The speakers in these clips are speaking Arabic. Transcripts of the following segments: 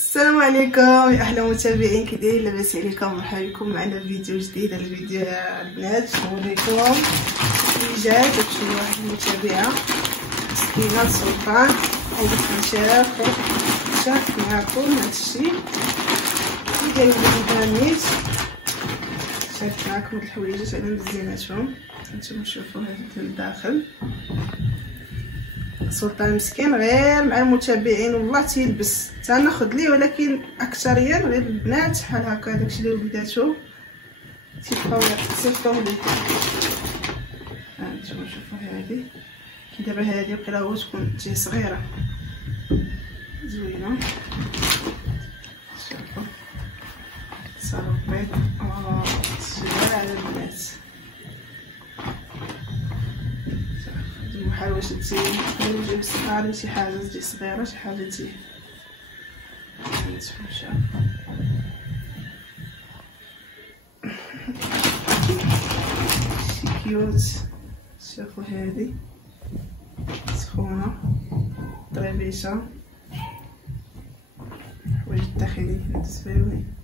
السلام عليكم يا احلى متابعين، كي دايرين؟ لاباس عليكم؟ مرحبا بكم معنا فيديو جديد. هذا الفيديو يا البنات نوريكم حويجات داكشي واحد المتابعه مسكينه سلطان عايزه نشارك معكم هادشي ديال البنات. شارك معكم هاد الحويجات على مزياناتهم. نتوما شوفوا هذا ديال الداخل. سلطان مسكين غير مع المتابعين والله تيلبس حتى ناخذ ليه، ولكن اكثريا غير البنات بحال هكا داكشي اللي وليداتو تيصيفطوه ليه. هانتوما شوفوا هذه كي دابا هذه بقراو تكون تجي صغيره زوينه. شوفوا صافي شباب على البنات. بحال واش تجيب صغار شي حاجه تجي صغيره شي حاجه تجي نتفرجوا. شي كيوت. شوفوا هذه سخونه طريبيشه حوايج الداخلي زوينين.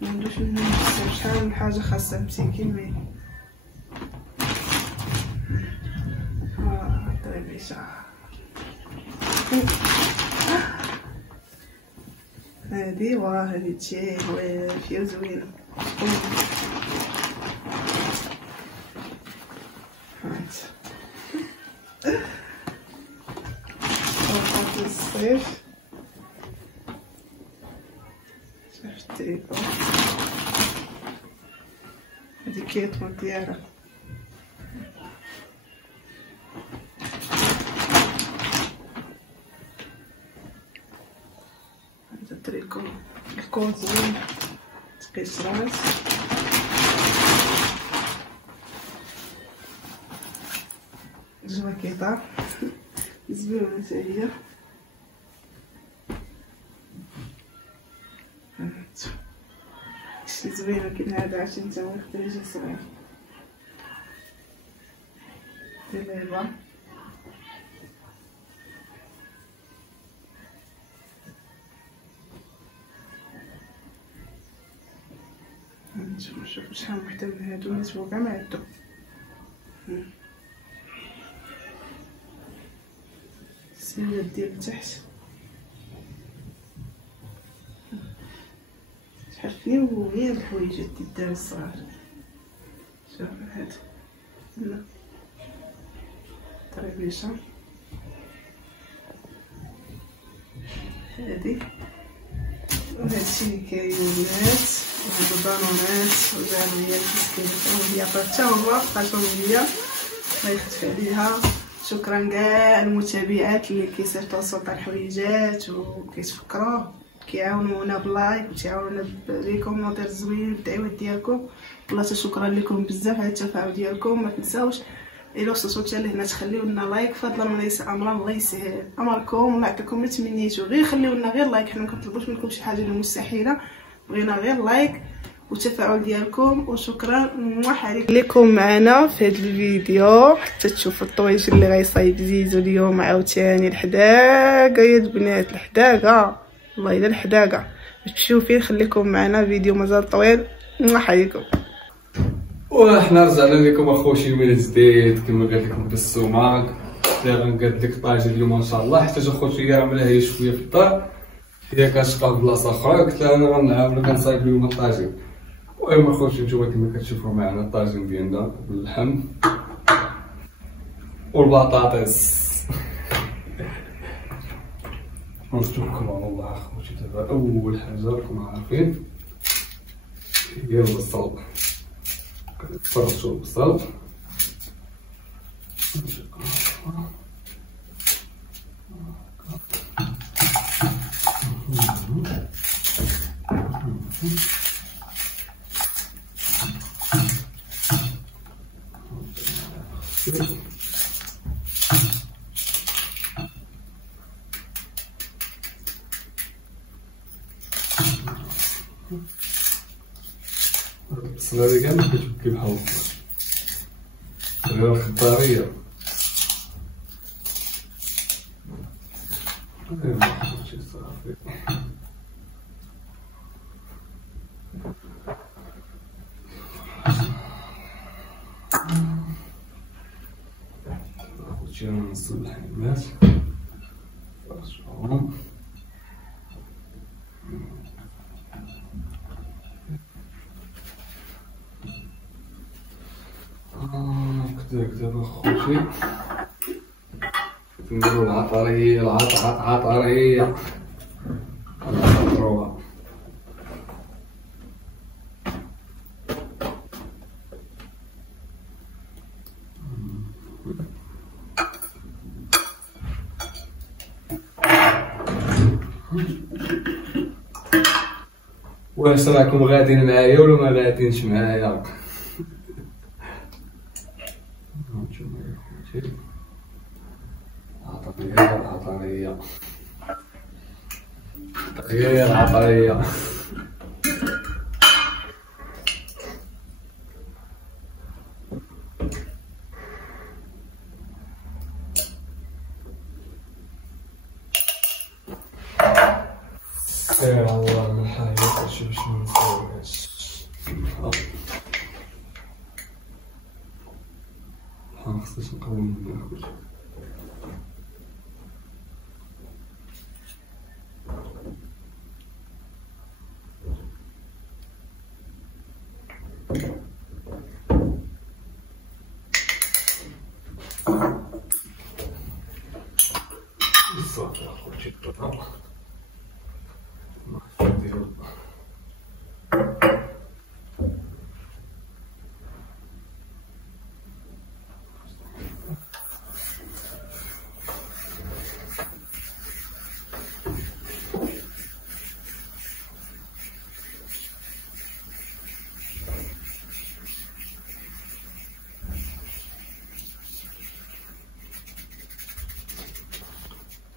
مندوش منهم شحال من حاجه خاصه مسكين بيه. هذه وهذه تجي وافيه زوينه. هانت صوفات الصيف. شفت التريكو هذه كيطون ديالها. التريكو الكون زوين تقيس راس. جواكيطه زوينه حتى هي. شي زوينه كاين هذا عشان تا يقدر يجي صغير ديال شوفوا شحال وحده من هادو نتبعو كاع ما عندو. السيولات ديال تحت شحال فيهم غير الحوايجات ديال الدراري الصغار. شوفوا هاد لا طريبيشه هادي وهادشي كايونات وهادو بانونات وزانويات مسكينه هي حتى هو بقاتهم ليا الله يخلف عليها. شكرا كاع المتابعات اللي كيصيفطوا سلطان حويجات وكيتفكروه كيعاونونا باللايك وتعاونونا بلي كومونتير زوين بالدعوات ديالكم. والله شكرا لكم بزاف على التفاعل ديالكم. ما تنساوش الا وصلتوا حتى لهنا تخليو لنا لايك فضلا وليس امرا. الله يسهل امركم والله يعطيكم ما تمنيتو. غير خليو لنا غير لايك، حنا ما كنطلبوش منكم شي حاجه اللي مستحيله، بغينا غير لايك والتفاعل ديالكم. وشكرا لكم معنا في هذا الفيديو حتى تشوفوا الطويش اللي غيصايب زيزو اليوم عاوتاني. الحداقه يا البنات الحداقه والله الا الحداقه تمشيو فيه. خليكم معنا فيديو مازال طويل. نحييكم وحنا رجعنا لكم اخوتي من جديد. كما قلت لكم بالسوماك غنقاد لك طاجين اليوم ان شاء الله، حيت اخوتي عاملها هي شويه في الدار، هي كتبقى في بلاصه اخرى. قلت لها انا غنعاونو كنصايب اليوم الطاجين. المهم اخوتي نتوما كما كتشوفوا معنا الطاجين ديالنا باللحم والبطاطس. ونتوكلوا على الله اخوتي. دابا اول حاجه راكم عارفين هي البصل. فرشوا البصل الصغيرة كاع ما كتبكي بحال غير الخضارية. صافي اخوتي غنصب الحمات فرشهم هكذاك. دابا اخوتي نديرو العطرية العطرية العطروة. واش راكم غاديين معايا ولا ما غاديينش معايا؟ هانتوما يا خوتي العطرية هي العطرية. سير الله من الحياة شي باش منساوهاش. خصنيش نقوي منها خوتي. صافي اخوتي الطبق نديرو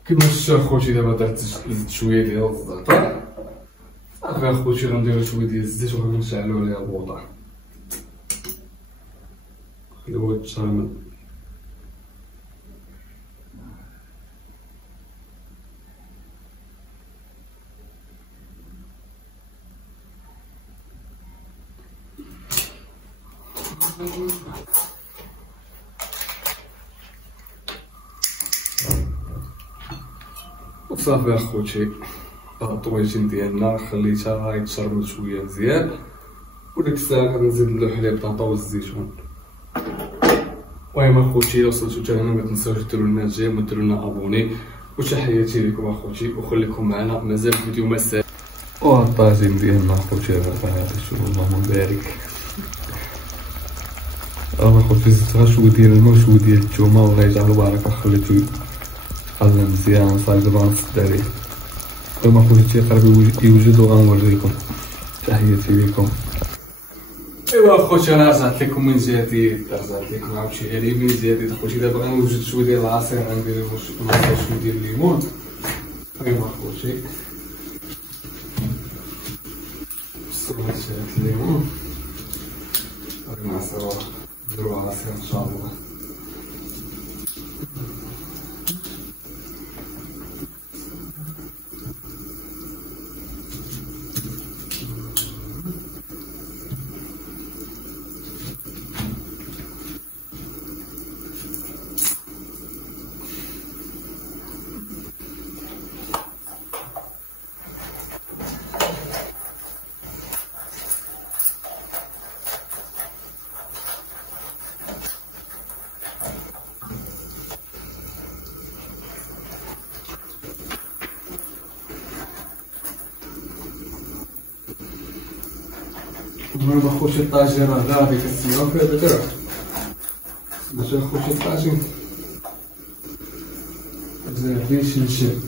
كيما شفتو اخوتي. دابا درت شويه ديال الزعتر صافي اخوتي. غنديرو شويه ديال الزيت وغنشعلو عليها البوطه خليوها تشرمل. وصافي اخوتي الطويجين ديالنا خليتها يتشربل شويه مزيان. وديك الساعه غنزيد له حليب طاطا والزيتون. المهم اخوتي لو وصلتو حتى هنا ما تنساوش ديروا لنا جيم وديروا لنا ابوني. وتحياتي لكم اخوتي وخليكم معنا مازال فيديو مساء. والطاجين ديالنا اخوتي هذا شوفوا اللهم بارك. اخوتي زدت غير شويه ديال الماء وشويه ديال الثومه والله يجعل البركه. خليتو قلنا مزيان صافي. دابا غنسد عليه. المهم اخوتي تيقرب يوجد وغنوريكم. تحياتي لكم. ايوا اخوتي انا رجعت لكم من جديد. رجعت لكم عاوتاني علي من جديد اخوتي. دابا غنوجد شويه ديال العصير. غندير شويه ديال الليمون. ايوا اخوتي صبرت شويه الليمون غادي نعصروه نديرو عصير ان شاء الله. المهم اخوتي الطاجين راه غادي كتسمعو فيه هذاك راه باش اخوتي الطاجين غادي يشنشن.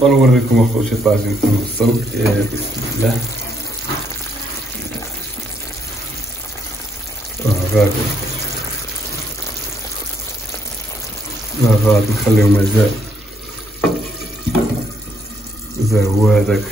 ونوريكم اخوتي الطاجين كيما وصل. بسم الله. غادي نخليو مازال هو هذاك